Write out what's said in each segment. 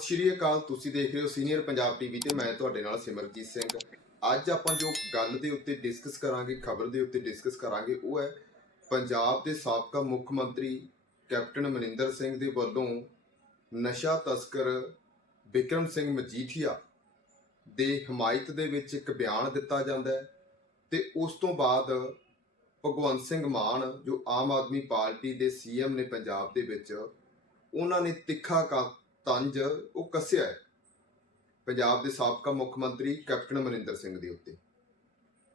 ਸਤਿ ਸ਼੍ਰੀ ਅਕਾਲ, ਤੁਸੀਂ ਦੇਖ ਰਹੇ ਹੋ ਸੀਨੀਅਰ ਪੰਜਾਬ ਟੀਵੀ ਤੇ ਮੈਂ ਤੁਹਾਡੇ ਨਾਲ ਸਿਮਰਜੀਤ ਸਿੰਘ। ਅੱਜ ਆਪਾਂ ਜੋ ਗੱਲ ਦੇ ਉੱਤੇ ਡਿਸਕਸ ਕਰਾਂਗੇ, ਖਬਰ ਦੇ ਉੱਤੇ ਡਿਸਕਸ ਕਰਾਂਗੇ, ਉਹ ਹੈ ਪੰਜਾਬ ਦੇ ਸਾਬਕਾ ਮੁੱਖ ਮੰਤਰੀ ਕੈਪਟਨ ਅਮਰਿੰਦਰ ਸਿੰਘ ਦੇ ਵੱਲੋਂ ਨਸ਼ਾ ਤਸਕਰ ਵਿਕਰਮ ਸਿੰਘ ਮਜੀਠੀਆ ਦੇ ਹਮਾਇਤ ਦੇ ਵਿੱਚ ਇੱਕ ਬਿਆਨ ਦਿੱਤਾ ਜਾਂਦਾ ਹੈ ਤੇ ਉਸ ਤੋਂ ਬਾਅਦ ਭਗਵੰਤ ਸਿੰਘ ਮਾਨ, ਜੋ ਆਮ ਆਦਮੀ ਪਾਰਟੀ ਦੇ ਸੀਐਮ ਨੇ ਪੰਜਾਬ ਦੇ ਵਿੱਚ, ਉਹਨਾਂ ਨੇ ਤਿੱਖਾ ਕਾ ਤੰਜ, ਉਹ ਕੱਸਿਆ ਹੈ। ਪੰਜਾਬ ਦੇ ਸਾਬਕਾ ਮੁੱਖ ਮੰਤਰੀ ਕੈਪਟਨ ਅਮਰਿੰਦਰ ਸਿੰਘ ਦੇ ਉੱਤੇ।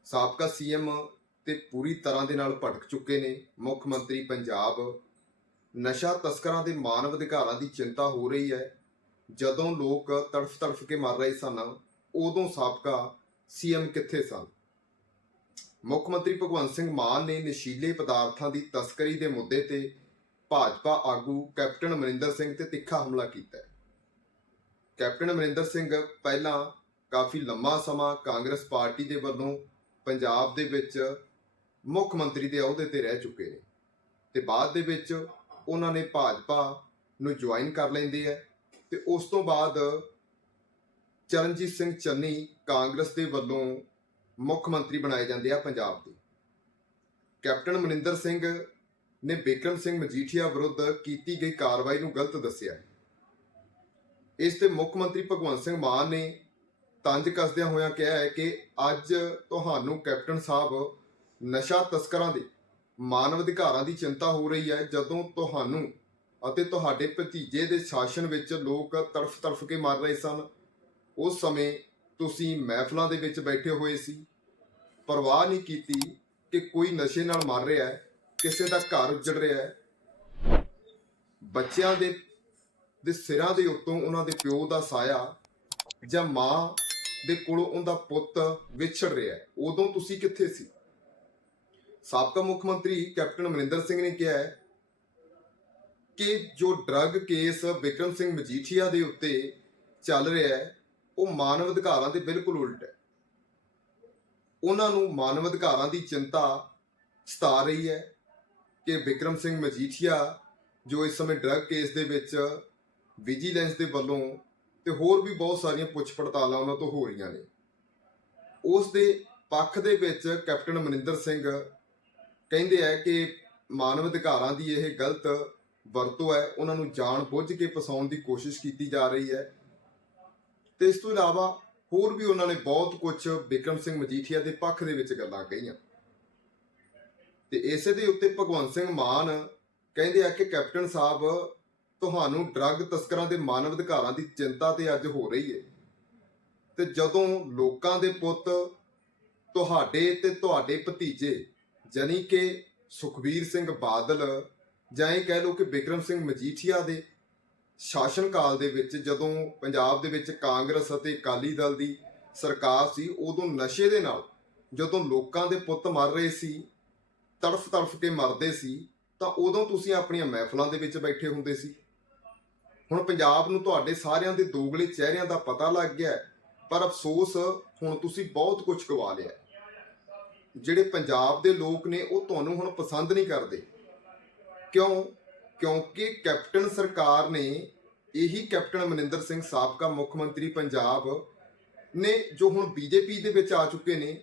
ਸਾਬਕਾ ਸੀਐਮ ਤੇ ਪੂਰੀ ਤਰ੍ਹਾਂ ਦੇ ਨਾਲ ਭਟਕ ਚੁੱਕੇ ਨੇ। ਮੁੱਖ ਮੰਤਰੀ ਪੰਜਾਬ, ਨਸ਼ਾ ਤਸਕਰਾਂ ਦੇ ਮਾਨਵ ਅਧਿਕਾਰਾਂ ਦੀ ਚਿੰਤਾ ਹੋ ਰਹੀ ਹੈ। ਜਦੋਂ ਲੋਕ ਤੜਫ ਤੜਫ ਕੇ ਮਰ ਰਹੇ ਸਨ, ਉਦੋਂ ਸਾਬਕਾ ਸੀਐਮ ਕਿੱਥੇ ਸਨ? ਮੁੱਖ ਮੰਤਰੀ ਭਗਵੰਤ ਸਿੰਘ ਮਾਨ ਨੇ ਨਸ਼ੀਲੇ ਪਦਾਰਥਾਂ ਦੀ ਤਸਕਰੀ ਦੇ ਮੁੱਦੇ ਤੇ ਭਾਜਪਾ ਆਗੂ ਕੈਪਟਨ ਅਮਰਿੰਦਰ ਸਿੰਘ ਤੇ ਤਿੱਖਾ ਹਮਲਾ ਕੀਤਾ ਹੈ। ਕੈਪਟਨ ਅਮਰਿੰਦਰ ਸਿੰਘ ਪਹਿਲਾਂ ਕਾਫੀ ਲੰਮਾ ਸਮਾਂ ਕਾਂਗਰਸ ਪਾਰਟੀ ਦੇ ਵੱਲੋਂ ਪੰਜਾਬ ਦੇ ਵਿੱਚ ਮੁੱਖ ਮੰਤਰੀ ਦੇ ਅਹੁਦੇ ਤੇ ਰਹਿ ਚੁੱਕੇ ਨੇ ਤੇ ਬਾਅਦ ਦੇ ਵਿੱਚ ਉਹਨਾਂ ਨੇ ਭਾਜਪਾ ਨੂੰ ਜੁਆਇਨ ਕਰ ਲੈਂਦੇ ਆ ਤੇ ਉਸ ਤੋਂ ਬਾਅਦ ਚਰਨਜੀਤ ਸਿੰਘ ਚੰਨੀ ਕਾਂਗਰਸ ਦੇ ਵੱਲੋਂ ਮੁੱਖ ਮੰਤਰੀ ਬਣਾਏ ਜਾਂਦੇ ਆ ਪੰਜਾਬ ਦੇ। ਕੈਪਟਨ ਅਮਰਿੰਦਰ ਸਿੰਘ ਨੇ ਬਿਕਰਮ ਸਿੰਘ ਮਜੀਠੀਆ ਵਿਰੁੱਧ ਕੀਤੀ ਗਈ ਕਾਰਵਾਈ ਨੂੰ ਗਲਤ ਦੱਸਿਆ। ਹੈ। ਇਸ ਤੇ ਮੁੱਖ ਮੰਤਰੀ ਭਗਵੰਤ ਸਿੰਘ ਮਾਨ ਨੇ ਤੰਜ ਕੱਸਦਿਆਂ ਹੋਇਆਂ ਕਿਹਾ ਹੈ ਕਿ ਅੱਜ ਤੁਹਾਨੂੰ ਕੈਪਟਨ ਸਾਹਿਬ ਨਸ਼ਾ ਤਸਕਰਾਂ ਦੇ ਮਾਨਵ ਅਧਿਕਾਰਾਂ ਦੀ ਚਿੰਤਾ ਹੋ ਰਹੀ ਹੈ। ਜਦੋਂ ਤੁਹਾਨੂੰ ਅਤੇ ਤੁਹਾਡੇ ਭਤੀਜੇ ਦੇ ਸ਼ਾਸਨ ਵਿੱਚ ਲੋਕ ਤੜਫ ਤੜਫ ਕੇ ਮਰ ਰਹੇ ਸਨ, ਉਸ ਸਮੇਂ ਤੁਸੀਂ ਮਹਿਫਲਾਂ ਦੇ ਵਿੱਚ ਬੈਠੇ ਹੋਏ ਸੀ। ਪਰਵਾਹ ਨਹੀਂ ਕੀਤੀ ਕਿ ਕੋਈ ਨਸ਼ੇ ਨਾਲ ਮਰ ਰਿਹਾ ਹੈ। ਕਿਸੇ ਦਾ ਘਰ ਉੱਜੜ ਰਿਹਾ ਹੈ। ਬੱਚਿਆਂ ਦੇ ਦੇ ਸਿਰਾਂ ਦੇ ਉੱਤੋਂ ਉਹਨਾਂ ਦੇ ਪਿਓ ਦਾ ਸਾਇਆ ਜਾਂ ਮਾਂ ਦੇ ਕੋਲੋਂ ਉਹਦਾ ਪੁੱਤ ਵਿਛੜ ਰਿਹਾ ਹੈ। ਉਦੋਂ ਤੁਸੀਂ ਕਿੱਥੇ ਸੀ? ਸਾਬਕਾ ਮੁੱਖ ਮੰਤਰੀ ਕੈਪਟਨ ਅਮਰਿੰਦਰ ਸਿੰਘ ਨੇ ਕਿਹਾ ਹੈ ਕਿ ਜੋ ਡਰੱਗ ਕੇਸ ਵਿਕਰਮ ਸਿੰਘ ਮਜੀਠੀਆ ਦੇ ਉੱਤੇ ਚੱਲ ਰਿਹਾ ਹੈ, ਉਹ ਮਾਨਵ ਅਧਿਕਾਰਾਂ ਦੇ ਬਿਲਕੁਲ ਉਲਟ ਹੈ। ਉਹਨਾਂ ਨੂੰ ਮਾਨਵ ਅਧਿਕਾਰਾਂ ਦੀ ਚਿੰਤਾ ਸਤਾ ਰਹੀ ਹੈ। ਕਿ ਵਿਕਰਮ ਸਿੰਘ ਮਜੀਠੀਆ, ਜੋ ਇਸ ਸਮੇਂ ਡਰੱਗ ਕੇਸ ਦੇ ਵਿੱਚ ਵਿਜੀਲੈਂਸ ਦੇ ਵੱਲੋਂ ਤੇ ਹੋਰ ਵੀ ਬਹੁਤ ਸਾਰੀਆਂ ਪੁੱਛ ਪੜਤਾਲਾਂ ਉਹਨਾਂ ਤੋਂ ਹੋ ਰਹੀਆਂ ਨੇ। ਉਸ ਦੇ ਪੱਖ ਦੇ ਵਿੱਚ ਕੈਪਟਨ ਅਮਰਿੰਦਰ ਸਿੰਘ ਕਹਿੰਦੇ ਆ ਕਿ ਮਾਨਵ ਅਧਿਕਾਰਾਂ ਦੀ ਇਹ ਗਲਤ ਵਰਤੋਂ ਹੈ, ਉਹਨਾਂ ਨੂੰ ਜਾਣ ਬੁੱਝ ਕੇ ਫਸਾਉਣ ਦੀ ਕੋਸ਼ਿਸ਼ ਕੀਤੀ ਜਾ ਰਹੀ ਹੈ। ਤੇ ਇਸ ਤੋਂ ਇਲਾਵਾ ਹੋਰ ਵੀ ਉਹਨਾਂ ਨੇ ਬਹੁਤ ਕੁਝ ਵਿਕਰਮ ਸਿੰਘ ਮਜੀਠੀਆ ਦੇ ਪੱਖ ਦੇ ਵਿੱਚ ਗੱਲਾਂ ਕਹੀਆਂ। ਤੇ ਇਸੇ ਦੇ ਉੱਤੇ ਭਗਵੰਤ ਸਿੰਘ ਮਾਨ ਕਹਿੰਦੇ ਆ ਕਿ ਕੈਪਟਨ ਸਾਹਿਬ, ਤੁਹਾਨੂੰ ਡਰੱਗ ਤਸਕਰਾਂ ਦੇ ਮਾਨਵ ਅਧਿਕਾਰਾਂ ਦੀ ਚਿੰਤਾ ਤੇ ਅੱਜ ਹੋ ਰਹੀ ਹੈ ਤੇ ਜਦੋਂ ਲੋਕਾਂ ਦੇ ਪੁੱਤ ਤੁਹਾਡੇ ਤੇ ਤੁਹਾਡੇ ਭਤੀਜੇ ਜਾਨੀ ਕਿ ਸੁਖਬੀਰ ਸਿੰਘ ਬਾਦਲ ਜਾਂ ਇਹ ਕਹਿ ਲਓ ਕਿ ਬਿਕਰਮ ਸਿੰਘ ਮਜੀਠੀਆ ਦੇ ਸ਼ਾਸਨ ਕਾਲ ਦੇ ਵਿੱਚ ਜਦੋਂ ਪੰਜਾਬ ਦੇ ਵਿੱਚ ਕਾਂਗਰਸ ਅਤੇ ਅਕਾਲੀ ਦਲ ਦੀ ਸਰਕਾਰ ਸੀ, ਉਦੋਂ ਨਸ਼ੇ ਦੇ ਨਾਲ ਜਦੋਂ ਲੋਕਾਂ ਦੇ ਪੁੱਤ ਮਰ ਰਹੇ ਸੀ ਤੜਫ ਤੜਫ ਕੇ ਮਰਦੇ ਸੀ, ਤਾਂ ਉਦੋਂ ਤੁਸੀਂ ਆਪਣੀਆਂ ਮਹਿਫਲਾਂ ਦੇ ਵਿੱਚ ਬੈਠੇ ਹੁੰਦੇ ਸੀ। ਹੁਣ ਪੰਜਾਬ ਨੂੰ ਤੁਹਾਡੇ ਸਾਰਿਆਂ ਦੇ ਦੋਗਲੇ ਚਿਹਰਿਆਂ ਦਾ ਪਤਾ ਲੱਗ ਗਿਆ ਪਰ ਅਫਸੋਸ, ਹੁਣ ਤੁਸੀਂ ਬਹੁਤ ਕੁਝ ਗਵਾ ਲਿਆ ਜਿਹੜੇ ਪੰਜਾਬ ਦੇ ਲੋਕ ਨੇ, ਉਹ ਤੁਹਾਨੂੰ ਹੁਣ ਪਸੰਦ ਨਹੀਂ ਕਰਦੇ। ਕਿਉਂ? ਕਿਉਂਕਿ ਕੈਪਟਨ ਸਰਕਾਰ ਨੇ ਇਹੀ ਕੈਪਟਨ ਅਮਰਿੰਦਰ ਸਿੰਘ ਸਾਬਕਾ ਮੁੱਖ ਮੰਤਰੀ ਪੰਜਾਬ ਨੇ, ਜੋ ਹੁਣ ਬੀਜੇਪੀ ਦੇ ਵਿੱਚ ਆ ਚੁੱਕੇ ਨੇ,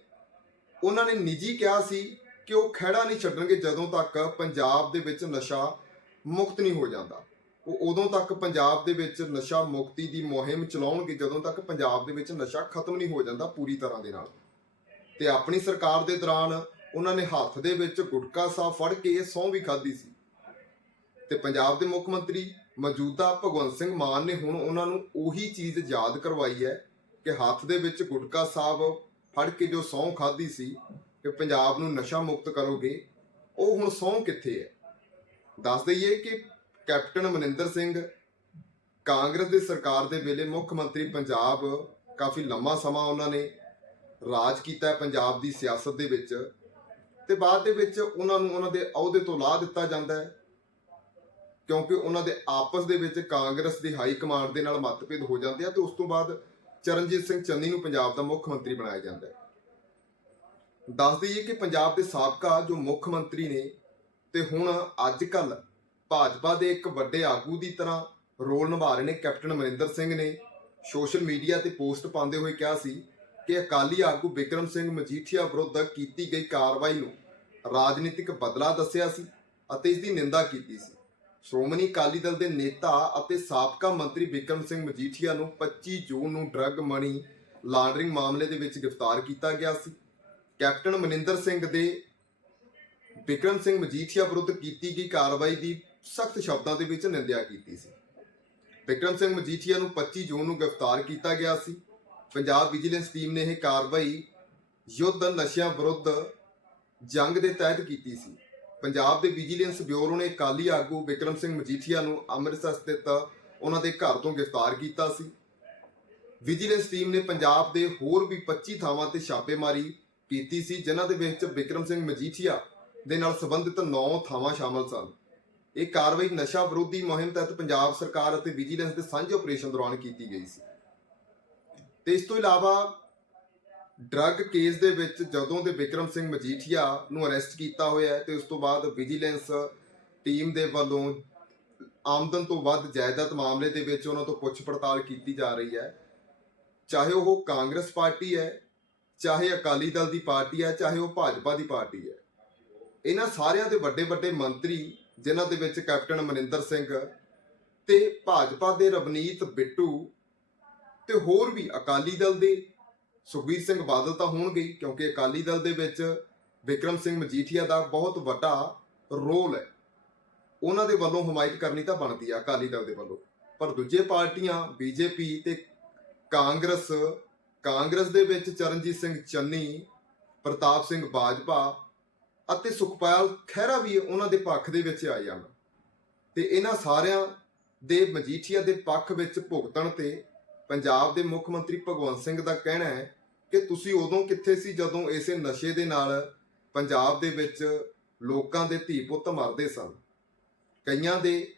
ਉਹਨਾਂ ਨੇ ਨਿੱਜੀ ਕਿਹਾ ਸੀ ਕਿ ਉਹ ਖਹਿੜਾ ਨਹੀਂ ਛੱਡਣਗੇ ਜਦੋਂ ਤੱਕ ਪੰਜਾਬ ਦੇ ਵਿੱਚ ਨਸ਼ਾ ਮੁਕਤ ਨਹੀਂ ਹੋ ਜਾਂਦਾ। ਉਹ ਉਦੋਂ ਤੱਕ ਪੰਜਾਬ ਦੇ ਵਿੱਚ ਨਸ਼ਾ ਮੁਕਤੀ ਦੀ ਮੁਹਿੰਮ ਚਲਾਉਣਗੇ ਜਦੋਂ ਤੱਕ ਪੰਜਾਬ ਦੇ ਵਿੱਚ ਨਸ਼ਾ ਖਤਮ ਨਹੀਂ ਹੋ ਜਾਂਦਾ ਪੂਰੀ ਤਰ੍ਹਾਂ ਦੇ ਨਾਲ। ਤੇ ਆਪਣੀ ਸਰਕਾਰ ਦੇ ਦੌਰਾਨ ਉਹਨਾਂ ਨੇ ਹੱਥ ਦੇ ਵਿੱਚ ਗੁਟਕਾ ਸਾਹਿਬ ਫੜ ਕੇ ਇਹ ਸਹੁੰ ਵੀ ਖਾਧੀ ਸੀ। ਤੇ ਪੰਜਾਬ ਦੇ ਮੁੱਖ ਮੰਤਰੀ ਮੌਜੂਦਾ ਭਗਵੰਤ ਸਿੰਘ ਮਾਨ ਨੇ ਹੁਣ ਉਹਨਾਂ ਨੂੰ ਉਹੀ ਚੀਜ਼ ਯਾਦ ਕਰਵਾਈ ਹੈ ਕਿ ਹੱਥ ਦੇ ਵਿੱਚ ਗੁਟਕਾ ਸਾਹਿਬ ਫੜ ਕੇ ਜੋ ਸਹੁੰ ਖਾਧੀ ਸੀ ਕਿ ਪੰਜਾਬ ਨੂੰ ਨਸ਼ਾ ਮੁਕਤ ਕਰੋਗੇ, ਉਹ ਹੁਣ ਸਹੁੰ ਕਿੱਥੇ ਹੈ? ਦੱਸ ਦਈਏ ਕਿ ਕੈਪਟਨ ਅਮਰਿੰਦਰ ਸਿੰਘ ਕਾਂਗਰਸ ਦੀ ਸਰਕਾਰ ਦੇ ਵੇਲੇ ਮੁੱਖ ਮੰਤਰੀ ਪੰਜਾਬ ਕਾਫੀ ਲੰਮਾ ਸਮਾਂ ਉਹਨਾਂ ਨੇ ਰਾਜ ਕੀਤਾ ਪੰਜਾਬ ਦੀ ਸਿਆਸਤ ਦੇ ਵਿੱਚ ਤੇ ਬਾਅਦ ਦੇ ਵਿੱਚ ਉਹਨਾਂ ਨੂੰ ਉਹਨਾਂ ਦੇ ਅਹੁਦੇ ਤੋਂ ਲਾ ਦਿੱਤਾ ਜਾਂਦਾ ਹੈ ਕਿਉਂਕਿ ਉਹਨਾਂ ਦੇ ਆਪਸ ਦੇ ਵਿੱਚ ਕਾਂਗਰਸ ਦੀ ਹਾਈ ਕਮਾਂਡ ਦੇ ਨਾਲ ਮਤਭੇਦ ਹੋ ਜਾਂਦੇ ਆ ਤੇ ਉਸ ਤੋਂ ਬਾਅਦ ਚਰਨਜੀਤ ਸਿੰਘ ਚੰਨੀ ਨੂੰ ਪੰਜਾਬ ਦਾ ਮੁੱਖ ਮੰਤਰੀ ਬਣਾਇਆ ਜਾਂਦਾ ਹੈ। ਦੱਸ ਦਈਏ ਕਿ ਪੰਜਾਬ ਦੇ ਸਾਬਕਾ ਜੋ ਮੁੱਖ ਮੰਤਰੀ ਨੇ ਤੇ ਹੁਣ ਅੱਜ ਕੱਲ ਭਾਜਪਾ ਦੇ ਇੱਕ ਵੱਡੇ ਆਗੂ ਦੀ ਤਰ੍ਹਾਂ ਰੋਲ ਨਿਭਾ ਰਹੇ ਨੇ ਕੈਪਟਨ ਅਮਰਿੰਦਰ ਸਿੰਘ ਨੇ। ਸੋਸ਼ਲ ਮੀਡੀਆ ਤੇ ਪੋਸਟ ਪਾਉਂਦੇ ਹੋਏ ਕਿਹਾ ਸੀ ਕਿ ਅਕਾਲੀ ਆਗੂ ਵਿਕਰਮ ਸਿੰਘ ਮਜੀਠੀਆ ਵਿਰੁੱਧ ਕੀਤੀ ਗਈ ਕਾਰਵਾਈ ਨੂੰ ਰਾਜਨੀਤਿਕ ਬਦਲਾ ਦੱਸਿਆ ਸੀ ਅਤੇ ਇਸ ਦੀ ਨਿੰਦਾ ਕੀਤੀ ਸੀ। ਸ਼੍ਰੋਮਣੀ ਅਕਾਲੀ ਦਲ ਦੇ ਨੇਤਾ ਅਤੇ ਸਾਬਕਾ ਮੰਤਰੀ ਵਿਕਰਮ ਸਿੰਘ ਮਜੀਠੀਆ ਨੂੰ 25 ਜੂਨ ਨੂੰ ਡਰੱਗ ਮਨੀ ਲਾਂਡਰਿੰਗ ਮਾਮਲੇ ਦੇ ਵਿੱਚ ਗ੍ਰਿਫਤਾਰ ਕੀਤਾ ਗਿਆ ਸੀ। ਕੈਪਟਨ ਮਨਿੰਦਰ ਸਿੰਘ ਦੇ ਵਿਕਰਮ ਸਿੰਘ ਮਜੀਠੀਆ ਵਿਰੁੱਧ ਕੀਤੀ ਗਈ ਕਾਰਵਾਈ ਦੀ ਸਖਤ ਸ਼ਬਦਾਂ ਦੇ ਵਿੱਚ ਨਿੰਦਿਆ ਕੀਤੀ ਸੀ। ਵਿਕਰਮ ਸਿੰਘ ਮਜੀਠੀਆ ਨੂੰ 25 ਜੂਨ ਨੂੰ ਗ੍ਰਿਫਤਾਰ ਕੀਤਾ ਗਿਆ ਸੀ। ਪੰਜਾਬ ਵਿਜੀਲੈਂਸ ਟੀਮ ਨੇ ਇਹ ਕਾਰਵਾਈ ਯੁੱਧ ਨਸ਼ਿਆਂ ਵਿਰੁੱਧ ਜੰਗ ਦੇ ਤਹਿਤ ਕੀਤੀ ਸੀ। ਪੰਜਾਬ ਦੇ ਵਿਜੀਲੈਂਸ ਬਿਊਰੋ ਨੇ ਅਕਾਲੀ ਆਗੂ ਵਿਕਰਮ ਸਿੰਘ ਮਜੀਠੀਆ ਨੂੰ ਅੰਮ੍ਰਿਤਸਰ ਸਥਿਤ ਉਹਨਾਂ ਦੇ ਘਰ ਤੋਂ ਗ੍ਰਿਫਤਾਰ ਕੀਤਾ ਸੀ। ਵਿਜੀਲੈਂਸ ਟੀਮ ਨੇ ਪੰਜਾਬ ਦੇ ਹੋਰ ਵੀ 25 ਥਾਵਾਂ ਤੇ ਛਾਪੇਮਾਰੀ ਕੀਤੀ ਸੀ, ਜਿਨ੍ਹਾਂ ਦੇ ਵਿੱਚ ਵਿਕਰਮ ਸਿੰਘ ਮਜੀਠੀਆ ਦੇ ਨਾਲ ਸੰਬੰਧਿਤ 9 ਥਾਵਾਂ ਸ਼ਾਮਲ ਸਨ। ਇਹ ਕਾਰਵਾਈ ਨਸ਼ਾ ਵਿਰੋਧੀ ਮੁਹਿੰਮ ਤਹਿਤ ਪੰਜਾਬ ਸਰਕਾਰ ਅਤੇ ਵਿਜੀਲੈਂਸ ਦੇ ਸਾਂਝੇ ਆਪਰੇਸ਼ਨ ਦੌਰਾਨ ਕੀਤੀ ਗਈ ਸੀ। ਤੇ ਇਸ ਤੋਂ ਇਲਾਵਾ ਡਰੱਗ ਕੇਸ ਦੇ ਵਿੱਚ ਜਦੋਂ ਦੇ ਵਿਕਰਮ ਸਿੰਘ ਮਜੀਠੀਆ ਨੂੰ ਅਰੈਸਟ ਕੀਤਾ ਹੋਇਆ ਹੈ ਤੇ ਉਸ ਤੋਂ ਬਾਅਦ ਵਿਜੀਲੈਂਸ ਟੀਮ ਦੇ ਵੱਲੋਂ ਆਮਦਨ ਤੋਂ ਵੱਧ ਜਾਇਦਾਦ ਮਾਮਲੇ ਦੇ ਵਿੱਚ ਉਹਨਾਂ ਤੋਂ ਪੁੱਛ ਪੜਤਾਲ ਕੀਤੀ ਜਾ ਰਹੀ ਹੈ। ਚਾਹੇ ਉਹ ਕਾਂਗਰਸ ਪਾਰਟੀ ਹੈ ਚਾਹੇ ਅਕਾਲੀ ਦਲ ਦੀ ਪਾਰਟੀ ਹੈ, ਚਾਹੇ ਉਹ ਭਾਜਪਾ ਦੀ ਪਾਰਟੀ ਹੈ। ਇਹਨਾਂ ਸਾਰਿਆਂ ਦੇ ਵੱਡੇ ਵੱਡੇ ਮੰਤਰੀ, ਜਿਨ੍ਹਾਂ ਦੇ ਵਿੱਚ ਕੈਪਟਨ ਮਨਿੰਦਰ ਸਿੰਘ ਤੇ ਭਾਜਪਾ ਦੇ ਰਵਨੀਤ ਬਿੱਟੂ ਤੇ ਹੋਰ ਵੀ ਅਕਾਲੀ ਦਲ ਦੇ ਸੁਖਬੀਰ ਸਿੰਘ ਬਾਦਲ ਤਾਂ ਹੋਣਗੇ, ਕਿਉਂਕਿ ਅਕਾਲੀ ਦਲ ਦੇ ਵਿੱਚ ਵਿਕਰਮ ਸਿੰਘ ਮਜੀਠੀਆ ਦਾ ਬਹੁਤ ਵੱਡਾ ਰੋਲ ਹੈ। ਉਹਨਾਂ ਦੇ ਵੱਲੋਂ ਹਮਾਇਤ ਕਰਨੀ ਤਾਂ ਬਣਦੀ ਆ ਅਕਾਲੀ ਦਲ ਦੇ ਵੱਲੋਂ। ਪਰ ਦੂਜੇ ਪਾਰਟੀਆਂ, ਬੀਜੇਪੀ ਤੇ ਕਾਂਗਰਸ ਕਾਂਗਰਸ ਦੇ ਵਿੱਚ ਚਰਨਜੀਤ ਸਿੰਘ ਚੰਨੀ, ਪ੍ਰਤਾਪ ਸਿੰਘ ਬਾਜਵਾ ਅਤੇ ਸੁਖਪਾਲ ਖਹਿਰਾ ਵੀ ਉਹਨਾਂ ਦੇ ਪੱਖ ਦੇ ਵਿੱਚ ਆਏ ਹਨ ਤੇ ਇਹਨਾਂ ਸਾਰਿਆਂ ਦੇ ਮਜੀਠੀਆ ਦੇ ਪੱਖ ਵਿੱਚ ਭੁਗਤਣ ਤੇ ਪੰਜਾਬ ਦੇ ਮੁੱਖ ਮੰਤਰੀ ਭਗਵੰਤ ਸਿੰਘ ਦਾ ਕਹਿਣਾ ਹੈ ਕਿ ਤੁਸੀਂ ਉਦੋਂ ਕਿੱਥੇ ਸੀ ਜਦੋਂ ਇਸੇ ਨਸ਼ੇ ਦੇ ਨਾਲ ਪੰਜਾਬ ਦੇ ਵਿੱਚ ਲੋਕਾਂ ਦੇ ਧੀ ਪੁੱਤ ਮਰਦੇ ਸਨ? ਕਈਆਂ ਦੇ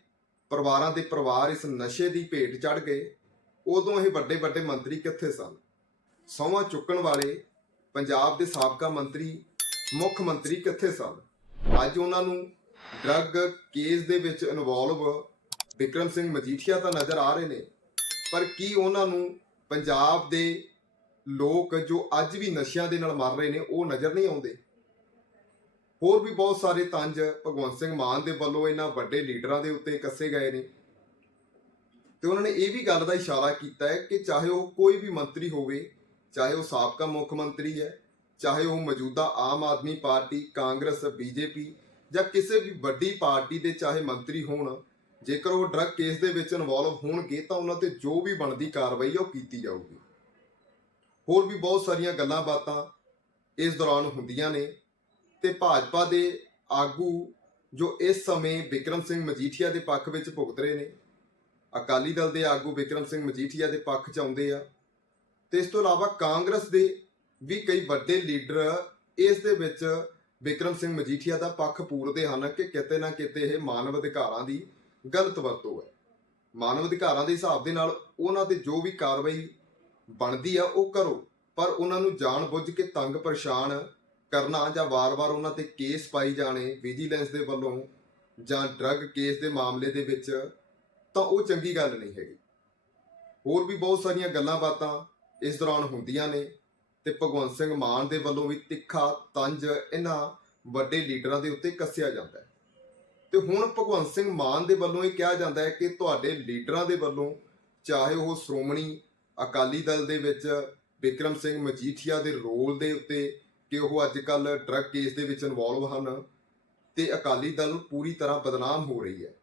ਪਰਿਵਾਰਾਂ ਦੇ ਪਰਿਵਾਰ ਇਸ ਨਸ਼ੇ ਦੀ ਭੇਟ ਚੜ ਗਏ। ਉਦੋਂ ਇਹ ਵੱਡੇ ਵੱਡੇ ਮੰਤਰੀ ਕਿੱਥੇ ਸਨ? ਸਹੁੰ ਚੁੱਕਣ ਵਾਲੇ ਪੰਜਾਬ ਦੇ ਸਾਬਕਾ ਮੰਤਰੀ, ਮੁੱਖ ਮੰਤਰੀ ਕਿੱਥੇ ਸਨ? ਅੱਜ ਉਹਨਾਂ ਨੂੰ ਡਰੱਗ ਕੇਸ ਦੇ ਵਿੱਚ ਇਨਵੋਲਵ ਵਿਕਰਮ ਸਿੰਘ ਮਜੀਠੀਆ ਤਾਂ ਨਜ਼ਰ ਆ ਰਹੇ ਨੇ, ਪਰ ਕੀ ਉਹਨਾਂ ਨੂੰ ਪੰਜਾਬ ਦੇ ਲੋਕ ਜੋ ਅੱਜ ਵੀ ਨਸ਼ਿਆਂ ਦੇ ਨਾਲ ਮਰ ਰਹੇ ਨੇ, ਉਹ ਨਜ਼ਰ ਨਹੀਂ ਆਉਂਦੇ? ਹੋਰ ਵੀ ਬਹੁਤ ਸਾਰੇ ਤੰਜ ਭਗਵੰਤ ਸਿੰਘ ਮਾਨ ਦੇ ਵੱਲੋਂ ਇਹਨਾਂ ਵੱਡੇ ਲੀਡਰਾਂ ਦੇ ਉੱਤੇ ਕੱਸੇ ਗਏ ਨੇ। ਤੇ ਉਹਨਾਂ ਨੇ ਇਹ ਵੀ ਗੱਲ ਦਾ ਇਸ਼ਾਰਾ ਕੀਤਾ ਹੈ ਕਿ ਚਾਹੇ ਉਹ ਕੋਈ ਵੀ ਮੰਤਰੀ ਹੋਵੇ ਚਾਹੇ ਉਹ ਸਾਬਕਾ ਮੁੱਖ ਮੰਤਰੀ ਹੈ, ਚਾਹੇ ਉਹ ਮੌਜੂਦਾ ਆਮ ਆਦਮੀ ਪਾਰਟੀ, ਕਾਂਗਰਸ, ਬੀਜੇਪੀ ਜਾਂ ਕਿਸੇ ਵੀ ਵੱਡੀ ਪਾਰਟੀ ਦੇ ਚਾਹੇ ਮੰਤਰੀ ਹੋਣ, ਜੇਕਰ ਉਹ ਡਰੱਗ ਕੇਸ ਦੇ ਵਿੱਚ ਇਨਵੋਲਵ ਹੋਣਗੇ ਤਾਂ ਉਹਨਾਂ ਤੇ ਜੋ ਵੀ ਬਣਦੀ ਕਾਰਵਾਈ ਉਹ ਕੀਤੀ ਜਾਊਗੀ। ਹੋਰ ਵੀ ਬਹੁਤ ਸਾਰੀਆਂ ਗੱਲਾਂ ਬਾਤਾਂ ਇਸ ਦੌਰਾਨ ਹੁੰਦੀਆਂ ਨੇ ਤੇ ਭਾਜਪਾ ਦੇ ਆਗੂ ਜੋ ਇਸ ਸਮੇਂ ਵਿਕਰਮ ਸਿੰਘ ਮਜੀਠੀਆ ਦੇ ਪੱਖ ਵਿੱਚ ਭੁਗਤ ਰਹੇ ਨੇ, ਅਕਾਲੀ ਦਲ ਦੇ ਆਗੂ ਵਿਕਰਮ ਸਿੰਘ ਮਜੀਠੀਆ ਦੇ ਪੱਖ 'ਚ ਆਉਂਦੇ ਆ। ਤੇ ਇਸ ਤੋਂ ਇਲਾਵਾ ਕਾਂਗਰਸ ਦੇ ਵੀ ਕਈ ਵੱਡੇ ਲੀਡਰ ਇਸ ਦੇ ਵਿੱਚ ਵਿਕਰਮ ਸਿੰਘ ਮਜੀਠੀਆ ਦਾ ਪੱਖ ਪੂਰਦੇ ਹਨ ਕਿ ਕਿਤੇ ਨਾ ਕਿਤੇ ਇਹ ਮਾਨਵ ਅਧਿਕਾਰਾਂ ਦੀ ਗਲਤ ਵਰਤੋਂ ਹੈ। ਮਾਨਵ ਅਧਿਕਾਰਾਂ ਦੇ ਹਿਸਾਬ ਦੇ ਨਾਲ ਉਹਨਾਂ ਤੇ ਜੋ ਵੀ ਕਾਰਵਾਈ ਬਣਦੀ ਆ ਉਹ ਕਰੋ, ਪਰ ਉਹਨਾਂ ਨੂੰ ਜਾਣ ਬੁੱਝ ਕੇ ਤੰਗ ਪਰੇਸ਼ਾਨ ਕਰਨਾ ਜਾਂ ਵਾਰ-ਵਾਰ ਉਹਨਾਂ ਤੇ ਕੇਸ ਪਾਈ ਜਾਣੇ ਵਿਜੀਲੈਂਸ ਦੇ ਵੱਲੋਂ ਜਾਂ ਡਰੱਗ ਕੇਸ ਦੇ ਮਾਮਲੇ ਦੇ ਵਿੱਚ, ਤਾਂ ਉਹ ਚੰਗੀ ਗੱਲ ਨਹੀਂ ਹੈਗੀ। ਹੋਰ ਵੀ ਬਹੁਤ ਸਾਰੀਆਂ ਗੱਲਾਂ ਬਾਤਾਂ ਇਸ ਦੌਰਾਨ ਹੁੰਦੀਆਂ ਨੇ ਤੇ ਭਗਵੰਤ ਸਿੰਘ ਮਾਨ ਦੇ ਵੱਲੋਂ ਵੀ ਤਿੱਖਾ ਤੰਜ ਇਹਨਾਂ ਵੱਡੇ ਲੀਡਰਾਂ ਦੇ ਉੱਤੇ ਕੱਸਿਆ ਜਾਂਦਾ ਹੈ। ਤੇ ਹੁਣ ਭਗਵੰਤ ਸਿੰਘ ਮਾਨ ਦੇ ਵੱਲੋਂ ਇਹ ਕਿਹਾ ਜਾਂਦਾ ਹੈ ਕਿ ਤੁਹਾਡੇ ਲੀਡਰਾਂ ਦੇ ਵੱਲੋਂ ਚਾਹੇ ਉਹ ਸ਼੍ਰੋਮਣੀ ਅਕਾਲੀ ਦਲ ਦੇ ਵਿੱਚ ਵਿਕਰਮ ਸਿੰਘ ਮਜੀਠੀਆ ਦੇ ਰੋਲ ਦੇ ਉੱਤੇ ਕਿ ਉਹ ਅੱਜ ਕੱਲ ਡਰੱਗ ਕੇਸ ਦੇ ਵਿੱਚ ਇਨਵੋਲਵ ਹਨ ਤੇ ਅਕਾਲੀ ਦਲ ਪੂਰੀ ਤਰ੍ਹਾਂ ਬਦਨਾਮ ਹੋ ਰਹੀ ਹੈ।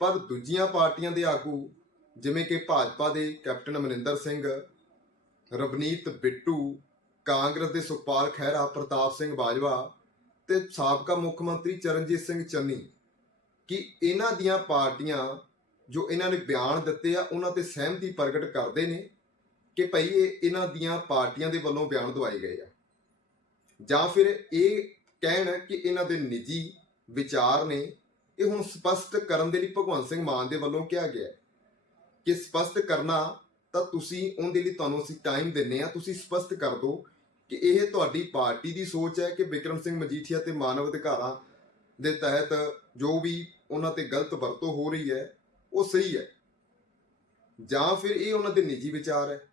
ਪਰ ਦੂਜੀਆਂ ਪਾਰਟੀਆਂ ਦੇ ਆਗੂ ਜਿਵੇਂ ਕਿ ਭਾਜਪਾ ਦੇ ਕੈਪਟਨ ਅਮਰਿੰਦਰ ਸਿੰਘ ਰਵਨੀਤ ਬਿੱਟੂ, ਕਾਂਗਰਸ ਦੇ ਸੁਖਪਾਲ ਖਹਿਰਾ, ਪ੍ਰਤਾਪ ਸਿੰਘ ਬਾਜਵਾ ਤੇ ਸਾਬਕਾ ਮੁੱਖ ਮੰਤਰੀ ਚਰਨਜੀਤ ਸਿੰਘ ਚੰਨੀ। ਕਿ ਇਹਨਾਂ ਦੀਆਂ ਪਾਰਟੀਆਂ ਜੋ ਇਹਨਾਂ ਨੇ ਬਿਆਨ ਦਿੱਤੇ ਆ, ਉਹਨਾਂ ਤੇ ਸਹਿਮਤੀ ਪ੍ਰਗਟ ਕਰਦੇ ਨੇ ਕਿ ਭਈ ਇਹ ਇਹਨਾਂ ਦੀਆਂ ਪਾਰਟੀਆਂ ਦੇ ਵੱਲੋਂ ਬਿਆਨ ਦਵਾਏ ਗਏ ਆ? ਜਾਂ ਫਿਰ ਇਹ ਕਹਿਣ ਕਿ ਇਹਨਾਂ ਦੇ ਨਿੱਜੀ ਵਿਚਾਰ ਨੇ, ਇਹ ਹੁਣ ਸਪਸ਼ਟ ਕਰਨ ਦੇ ਲਈ ਭਗਵੰਤ ਸਿੰਘ ਮਾਨ ਦੇ ਵੱਲੋਂ ਕਿਹਾ ਗਿਆ ਕਿ ਸਪਸ਼ਟ ਕਰਨਾ ਤਾਂ ਤੁਸੀਂ ਉਹਦੇ ਲਈ ਤੁਹਾਨੂੰ ਅਸੀਂ ਟਾਈਮ ਦਿੰਨੇ ਆ ਤੁਸੀਂ ਸਪਸ਼ਟ ਕਰ ਦਿਓ ਕਿ ਇਹ ਤੁਹਾਡੀ ਪਾਰਟੀ ਦੀ ਸੋਚ ਹੈ ਕਿ ਵਿਕਰਮ ਸਿੰਘ ਮਜੀਠੀਆ ਤੇ ਮਾਨਵ ਅਧਿਕਾਰਾਂ ਦੇ ਤਹਿਤ ਜੋ ਵੀ ਉਹਨਾਂ ਤੇ ਗਲਤ ਵਰਤੋਂ ਹੋ ਰਹੀ ਹੈ, ਉਹ ਸਹੀ ਹੈ। ਜਾਂ ਫਿਰ ਇਹ ਉਹਨਾਂ ਦੇ ਨਿੱਜੀ ਵਿਚਾਰ ਹੈ।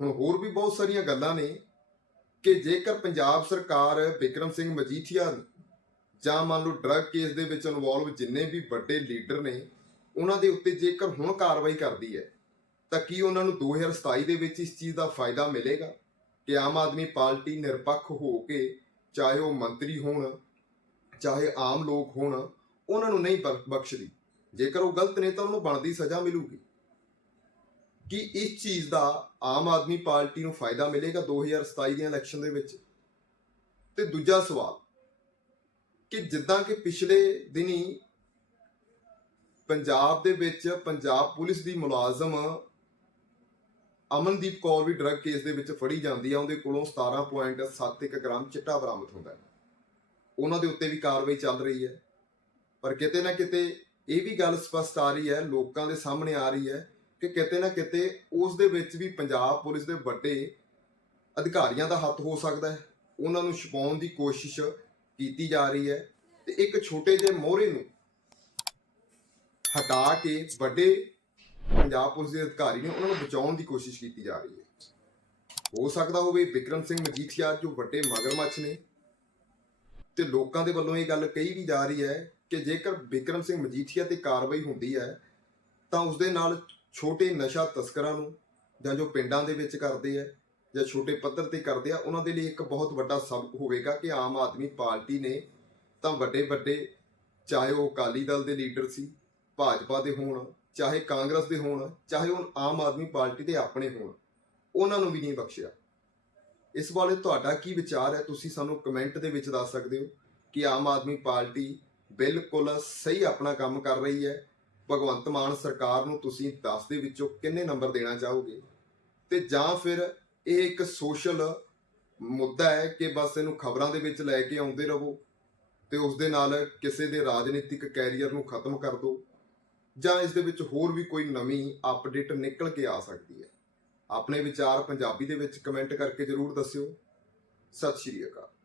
ਹੁਣ ਹੋਰ ਵੀ ਬਹੁਤ ਸਾਰੀਆਂ ਗੱਲਾਂ ਨੇ ਕਿ ਜੇਕਰ ਪੰਜਾਬ ਸਰਕਾਰ ਵਿਕਰਮ ਸਿੰਘ ਮਜੀਠੀਆ ਜਾਂ ਮੰਨ ਲਓ ਡਰੱਗ ਕੇਸ ਦੇ ਵਿੱਚ ਇਨਵੋਲਵ ਜਿੰਨੇ ਵੀ ਵੱਡੇ ਲੀਡਰ ਨੇ, ਉਹਨਾਂ ਦੇ ਉੱਤੇ ਜੇਕਰ ਹੁਣ ਕਾਰਵਾਈ ਕਰਦੀ ਹੈ ਤਾਂ ਕੀ ਉਹਨਾਂ ਨੂੰ 2027 ਦੇ ਵਿੱਚ ਇਸ ਚੀਜ਼ ਦਾ ਫਾਇਦਾ ਮਿਲੇਗਾ ਕਿ ਆਮ ਆਦਮੀ ਪਾਰਟੀ ਨਿਰਪੱਖ ਹੋ ਕੇ ਚਾਹੇ ਉਹ ਮੰਤਰੀ ਹੋਣ, ਚਾਹੇ ਆਮ ਲੋਕ ਹੋਣ, ਉਹਨਾਂ ਨੂੰ ਨਹੀਂ ਬਖਸ਼ਦੀ? ਜੇਕਰ ਉਹ ਗਲਤ ਨੇ ਤਾਂ ਉਹਨੂੰ ਬਣਦੀ ਸਜ਼ਾ ਮਿਲੂਗੀ। ਕਿ ਇਸ ਚੀਜ਼ ਦਾ ਆਮ ਆਦਮੀ ਪਾਰਟੀ ਨੂੰ ਫਾਇਦਾ ਮਿਲੇਗਾ 2027 ਦੀਆਂ ਇਲੈਕਸ਼ਨ ਦੇ ਵਿੱਚ? ਤੇ ਦੂਜਾ ਸਵਾਲ, ਕਿ ਜਿੱਦਾਂ ਕਿ ਪਿਛਲੇ ਦਿਨੀ ਪੰਜਾਬ ਦੇ ਵਿੱਚ ਪੰਜਾਬ ਪੁਲਿਸ ਦੀ ਮੁਲਾਜ਼ਮ ਅਮਨਦੀਪ ਕੌਰ ਵੀ ਡਰੱਗ ਕੇਸ ਦੇ ਵਿੱਚ ਫੜੀ ਜਾਂਦੀ ਹੈ ਉਹਦੇ ਕੋਲੋਂ 17.71 ਗ੍ਰਾਮ ਚਿੱਟਾ ਬਰਾਮਦ ਹੁੰਦਾ ਹੈ। ਉਹਨਾਂ ਦੇ ਉੱਤੇ ਵੀ ਕਾਰਵਾਈ ਚੱਲ ਰਹੀ ਹੈ। ਪਰ ਕਿਤੇ ਨਾ ਕਿਤੇ ਇਹ ਵੀ ਗੱਲ ਸਪਸ਼ਟ ਆ ਰਹੀ ਹੈ, ਲੋਕਾਂ ਦੇ ਸਾਹਮਣੇ ਆ ਰਹੀ ਹੈ ਕਿ ਕਿਤੇ ਨਾ ਕਿਤੇ ਉਸ ਦੇ ਵਿੱਚ ਵੀ ਪੰਜਾਬ ਪੁਲਿਸ ਦੇ ਵੱਡੇ ਅਧਿਕਾਰੀਆਂ ਦਾ ਹੱਥ ਹੋ ਸਕਦਾ ਹੈ। ਉਹਨਾਂ ਨੂੰ ਛੁਪਾਉਣ ਦੀ ਕੋਸ਼ਿਸ਼ ਕੀਤੀ ਜਾ ਰਹੀ ਹੈ ਤੇ ਇੱਕ ਛੋਟੇ ਜਿਹੇ ਮੋਹਰੇ ਨੂੰ ਹਟਾ ਕੇ ਵੱਡੇ ਪੰਜਾਬ ਪੁਲਿਸ ਦੇ ਅਧਿਕਾਰੀ ਨੇ ਉਹਨਾਂ ਨੂੰ ਬਚਾਉਣ ਦੀ ਕੋਸ਼ਿਸ਼ ਕੀਤੀ ਜਾ ਰਹੀ ਹੈ। ਹੋ ਸਕਦਾ ਹੋਵੇ ਵਿਕਰਮ ਸਿੰਘ ਮਜੀਠੀਆ ਜੋ ਵੱਡੇ ਮਗਰਮੱਛ ਨੇ ਤੇ ਲੋਕਾਂ ਦੇ ਵੱਲੋਂ ਇਹ ਗੱਲ ਕਹੀ ਵੀ ਜਾ ਰਹੀ ਹੈ ਕਿ ਜੇਕਰ ਵਿਕਰਮ ਸਿੰਘ ਮਜੀਠੀਆ ਤੇ ਕਾਰਵਾਈ ਹੁੰਦੀ ਹੈ, ਤਾਂ ਉਸ ਦੇ ਨਾਲ ਛੋਟੇ ਨਸ਼ਾ ਤਸਕਰਾਂ ਨੂੰ ਜਾਂ ਜੋ ਪਿੰਡਾਂ ਦੇ ਵਿੱਚ ਕਰਦੇ ਆ ਜਾਂ ਛੋਟੇ ਪੱਧਰ ਤੇ ਕਰਦੇ ਆ, ਉਹਨਾਂ ਦੇ ਲਈ ਇੱਕ ਬਹੁਤ ਵੱਡਾ ਸਬਕ ਹੋਵੇਗਾ ਕਿ ਆਮ ਆਦਮੀ ਪਾਰਟੀ ਨੇ ਤਾਂ ਵੱਡੇ ਵੱਡੇ ਚਾਹੇ ਉਹ ਅਕਾਲੀ ਦਲ ਦੇ ਲੀਡਰ ਸੀ, ਭਾਜਪਾ ਦੇ ਹੋਣ ਚਾਹੇ ਕਾਂਗਰਸ ਦੇ ਹੋਣ, ਚਾਹੇ ਉਹ ਆਮ ਆਦਮੀ ਪਾਰਟੀ ਦੇ ਆਪਣੇ ਹੋਣ, ਉਹਨਾਂ ਨੂੰ ਵੀ ਨਹੀਂ ਬਖਸ਼ਿਆ। ਇਸ ਬਾਰੇ ਤੁਹਾਡਾ ਕੀ ਵਿਚਾਰ ਹੈ? ਤੁਸੀਂ ਸਾਨੂੰ ਕਮੈਂਟ ਦੇ ਵਿੱਚ ਦੱਸ ਸਕਦੇ ਹੋ ਕਿ ਆਮ ਆਦਮੀ ਪਾਰਟੀ ਬਿਲਕੁਲ ਸਹੀ ਆਪਣਾ ਕੰਮ ਕਰ ਰਹੀ ਹੈ। ਭਗਵੰਤ ਮਾਨ ਸਰਕਾਰ ਨੂੰ ਤੁਸੀਂ 10 ਦੇ ਵਿੱਚੋਂ ਕਿੰਨੇ ਨੰਬਰ ਦੇਣਾ ਚਾਹੋਗੇ? ਤੇ ਜਾਂ ਫਿਰ ਇਹ ਇੱਕ ਸੋਸ਼ਲ ਮੁੱਦਾ ਹੈ ਕਿ ਬਸ ਇਹਨੂੰ ਖਬਰਾਂ ਦੇ ਵਿੱਚ ਲੈ ਕੇ ਆਉਂਦੇ ਰਹੋ ਤੇ ਉਸ ਦੇ ਨਾਲ ਕਿਸੇ ਦੇ ਰਾਜਨੀਤਿਕ ਕੈਰੀਅਰ ਨੂੰ ਖਤਮ ਕਰ ਦਿਓ। ਜਾਂ ਇਸ ਦੇ ਵਿੱਚ ਹੋਰ ਵੀ ਕੋਈ ਨਵੀਂ ਅਪਡੇਟ ਨਿਕਲ ਕੇ ਆ ਸਕਦੀ ਹੈ। ਆਪਣੇ ਵਿਚਾਰ ਪੰਜਾਬੀ ਦੇ ਵਿੱਚ ਕਮੈਂਟ ਕਰਕੇ ਜਰੂਰ ਦੱਸਿਓ। ਸਤਿ ਸ਼੍ਰੀ ਅਕਾਲ।